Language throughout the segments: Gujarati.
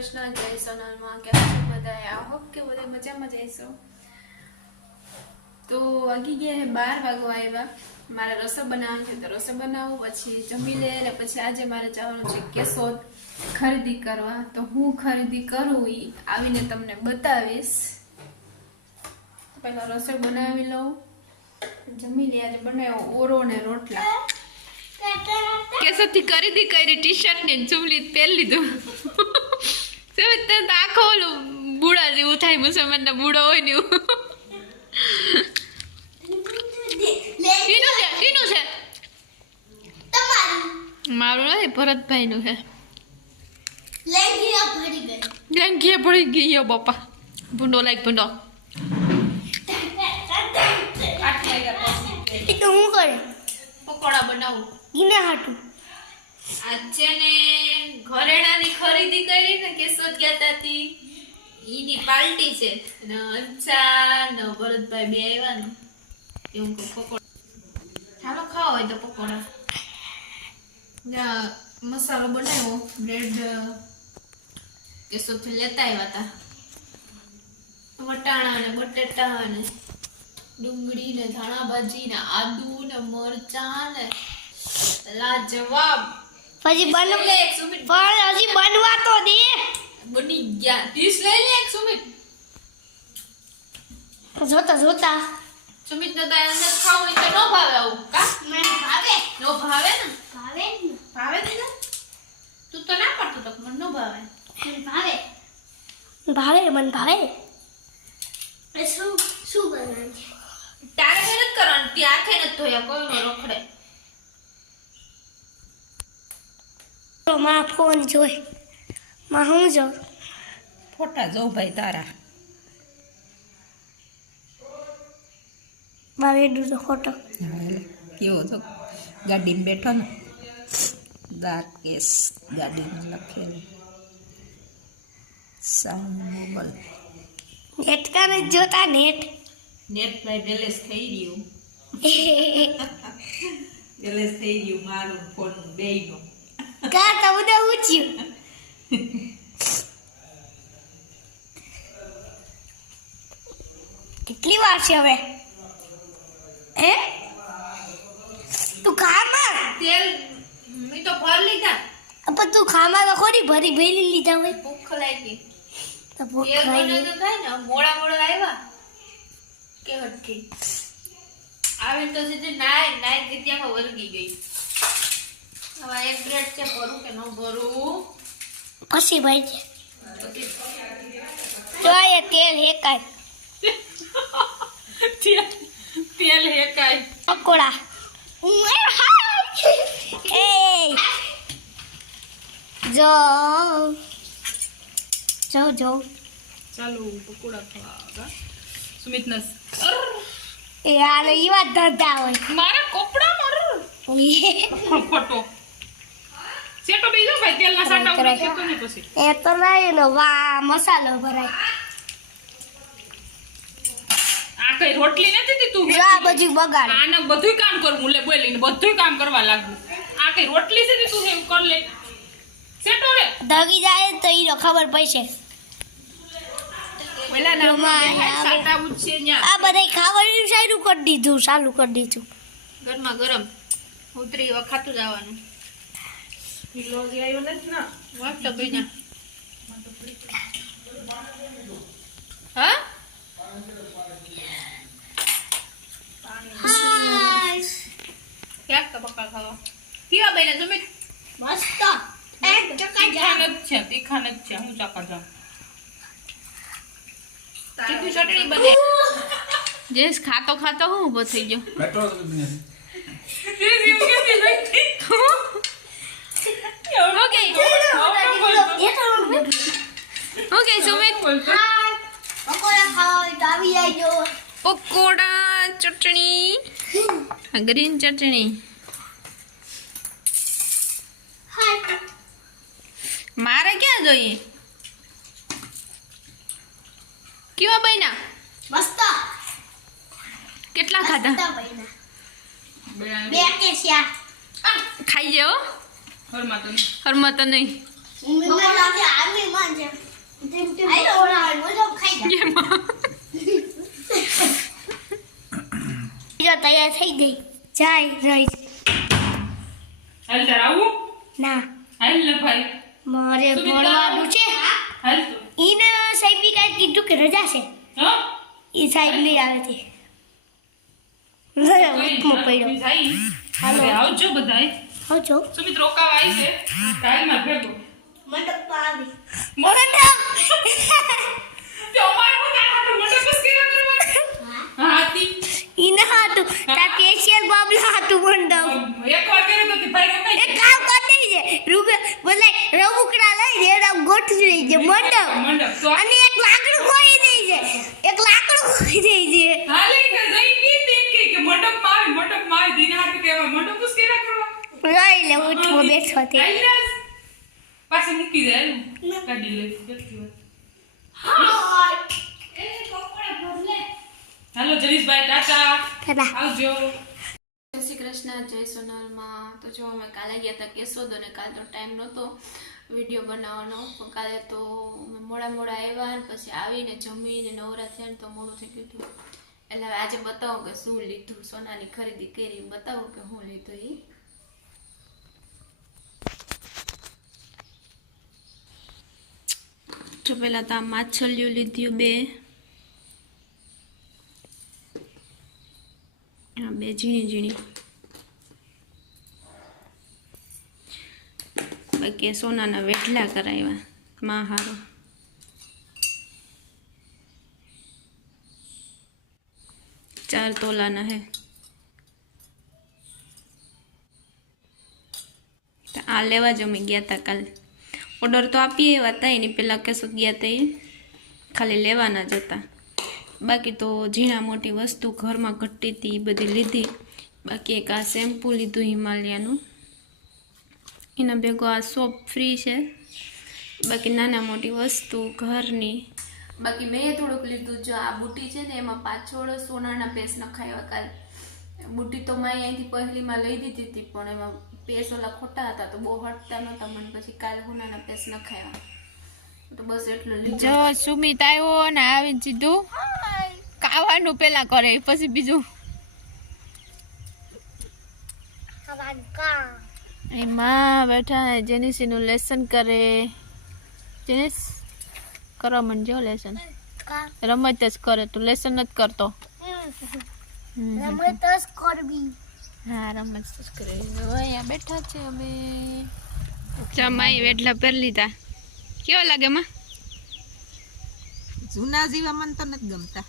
કૃષ્ણ, જય સોનલમાં. કેમ છો બધા? આઈ હોપ કે બધા મજામાં જઈશો. તો વાગી ગયા 12 વાગવા આવ્યા. મારે રસો બનાવવાનું છે તો રસો બનાવું, પછી જમી લે અને પછી આજે મારે જવાનું છે કેશોદ ખરીદી કરવા. તો હું ખરીદી કરું એ આવીને તમને બતાવીશ. પહેલા રસો બનાવી લઉં, જમી લે. આજે બનાવ્યો ઓરો ને રોટલા. કેશોદથી ખરીદી કરી, ટી શર્ટ ને ચુમલી પહેરી લીધું. આખો ઓલું બુડા જેવું થાય, મુસલમાન ના બુડો હોય ને એવું. મારું નથી, ભરતભાઈ નું છે. લેંઘિયા પડી ગઈ બાપા. ભૂંડો લાઈક ભૂંડો. હું કરે પકોડા બનાવું ઈને હાટું. આજે ને ઘરેણાની ખરીદી કરી ને કેશોદ ગયા તી ઈની પાર્ટી છે ને અંચા ને ભરતભાઈ બે આવ્યા ને એવું પકોડા. ચાલો ખાવા હોય તો પકોડા. મસાલો બનાવ્યો, બ્રેડ કેશોદથી લેતા આવ્યા હતા. વટાણા ને બટેટા ને ડુંગળી ને ધાણા ભાજી ને આદુ ને મરચા ને લાજવાબ. પછી પણ હજી બનવા તો દે. બની ગયા. 30 લઈ લે એક સુમિત. જોતા જોતા સુમિત ને તારે અંદર ખાવું તો નો ભાવે આવું કા? મને ભાવે. નો ભાવે ને? ભાવે ને. ભાવે ને? તું તો ના પાડતો તો મને નો ભાવે. મને ભાવે. ભાવે મને ભાવે. શું શું બનાવે છે? તારે મહેનત કરવાની, ત્યાં આખે નથી ધોયા, કોઈ નો રખડે. તો માં ફોન જોઈ. માં હું જો ફોટા જોઉં ભાઈ તારા. માં વેડું તો ફોટો. કેવો તો ગાડીમાં બેઠો ને, દાકેશ ગાડીમાં લખેલું સાઉન્ડ મોબાઈલ. નેટ કાને જોતા નેટ. નેટ ભાઈ બેલેન્સ થઈ રહ્યું. બેલેન્સ થઈ રહ્યું મારું ફોન બેયનું. કા તો ઉડે ઉચ્યું. કેટલી વાર છે હવે? હે તું ખામાં તેલ મી તો ભર લીધા. પણ તું ખામાં તો ખોરી ભરી ભરી લીધા હોય. ભૂખ લાગી. તો ભૂખ તેલ લાગી. બને તો થાય ને. મોડા મોડા આવ્યા કે હટકી આવે તો સીધી નાય દીત્યામાં વળગી ગઈ. હવે એક બ્રેડ છે, ભરું કે ન ભરું? પછી ભાઈ છે પછી જોઈએ તેલ હેકાય. તેલ હેકાય. પકોડા એ જો જો જો ચાલો પકોડા ખાવા. સુમિતના યાર ઈ વાત ધંધા હોય. મારા કપડા ફોટો સેટો બેજો ભાઈ. તેલના સાટા ઉપર કેતો ને પછી એ તો નહીં ને વા મસાલો ભરાય. આ કઈ રોટલી નથી તી તું? આ બધું બગાડ. આને બધુંય કામ કરવું લે બોલીને બધુંય કામ કરવા લાગુ. આ કઈ રોટલી છે તી તું એમ કર લે. સેટો રે દગી જાય તો ઈ ખબર પડશે. પેલા ના સાટા ઉછે ન્યા આ બધા ખાવાનું ચાલુ કરી દીધું, ચાલુ કરી દીધું. ગરમા ગરમ ઉતરી વખાતું જવાનું. કિલો જે આવ્યો નથી ના વાટ બઈના. હા હાય ક્યાં કપકા ખાવા કેવા બઈના તમે મસ્ત એક ચકા તીખા નથી છે. હું ચાકા જાઉં. તીખી ચટણી બને. જેસ ખાતો ખાતો હું ઊભો થઈ ગયો. ઓકે સુમિત પકોડા ખાવા હોય તો આવી જાયજો. પકોડા ચટણી, ગ્રીન ચટણી. હાય મારે ક્યાં જોઈએ? કેવા બન્યા? મસ્ત. કેટલા ખાધા? મસ્ત બન્યા. બે કે ચાર ખાઈ જાઓ. હરમાં તો નહીં. મમ્મી મને આમી માન છે. તૈયાર થઈ ગઈ જાય રહી હાલ તાર આવું ના હાલ ને ભાઈ મારે ભણવાનું છે હાલ તો ઈને સાહેબ કાંઈ કીધું કે રજા છે હા એ સાહેબ નહીં આવે છે વચમાં પડ્યો જાય હાલો. હવે આવજો બધાય આવજો સુમિત રોકાવા આવી છે ટાઈમમાં ભેગો મંડપ આવી તો અમારે હું ના હાટું મંડપ બસ કર્યા કરવાનું હા હતી ઈને હાતું તા કેશિયર બાબલા હાતું મંડપ એક વાર કર્યો તો તે ભાઈ રોકાઈ એક કામ કરી દેજે રૂબે બોલાય રવુકડા લઈ દે એના ગોઠવી દેજે મંડપ મંડપ તો અને એક લાકડું ખોઈ દેજે એક લાકડું ખોઈ દેજે હાલે કે જઈ ની દીન કે મંડપમાં આવી દીન હાટું કહેવા મંડપ બસ કર્યા કરવા લઈ લે ઉઠો બેઠો તે આઈલાસ પાછું મૂકી દે કાઢી લે જતી હાલો જરીશભાઈ ટાટા ટાટા. આવજો જય શ્રી કૃષ્ણ, જય સોનલમાં. તો જો અમે કાલે ગયા હતા કેશોદ અને કાલે તો ટાઈમ નહોતો વિડીયો બનાવવાનો, પણ કાલે તો અમે મોડા આવ્યા ને પછી આવીને જમીને નવરા થયા ને તો મોડું થઈ ગયું હતું. એટલે હવે આજે બતાવો કે શું લીધું, સોનાની ખરીદી કરી બતાવો કે શું લીધું એ. તો પહેલાં તો આ માછલીઓ લીધી બે ઝીણી બાકી સોનાના વેઠલા કરાવ્યા માં હારો. ચાર તોલાના હે. તો આ લેવા જ અમે ગયા હતા કાલે. ઓર્ડર તો આપીએ એવા હતા, એની પહેલાં કેશોદ ગયા હતા એ ખાલી લેવાના જ હતા. બાકી તો ઝીણા મોટી વસ્તુ ઘરમાં ઘટતી હતી એ બધી લીધી. બાકી એક આ શેમ્પૂ લીધું હિમાલયાનું, એના ભેગો આ સોપ ફ્રી છે. બાકી નાના મોટી વસ્તુ ઘરની. બાકી મેં થોડુંક લીધું, જો આ બુટી છે ને એમાં પાછળ સોનાના પેસ નખાવ્યા કાલે. બુટી તો મેં અહીંથી પહેલીમાં લઈ દીધી હતી, પણ એમાં પેસ ઓલા ખોટા હતા તો બહુ હટતા નહોતા મને, પછી કાલે સોનાના પેસ નખાવ્યા. તો બસ એટલું લીધું. જો સુમિત આવ્યો ને આવીને સીધું ખાવાનું પેલા કરે પછી બીજું એમાં બેઠા જેનિસનું લેસન કરે. જેનિસ કરો મને જો લેસન રમત જ કરે, તું લેસન જ કરતો. રમત જ કરવી. હા રમત જ કરે. અહીંયા બેઠા છે અમે. ચમાઈ વેટલા પહેરી લીધા. કેવા લાગે માં? જૂના જેવા મને તો નથી ગમતા.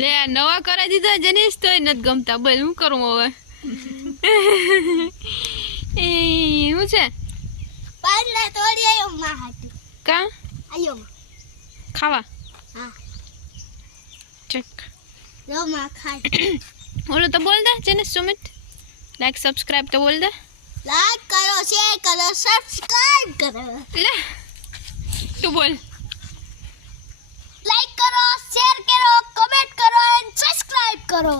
લે નવા કરાવી દીધા જેનિસ તોય નથી ગમતા. બોલ શું કરું હવે? એ શું છે? પાછલા તોડી આવ્યો માં હાટુ. કા આયો ખાવા? હા ચેક જો માં ખાય. બોલો તો બોલ દે જેનિસ સુમિત. લાઈક સબસ્ક્રાઇબ તો બોલ દે. લાઈક કરો, શેર કરો, સબસ્ક્રાઇબ કરો. લે તું બોલ. લાઈક કરો, શેર કરો, કમેન્ટ કરો એન્ડ સબસ્ક્રાઇબ કરો.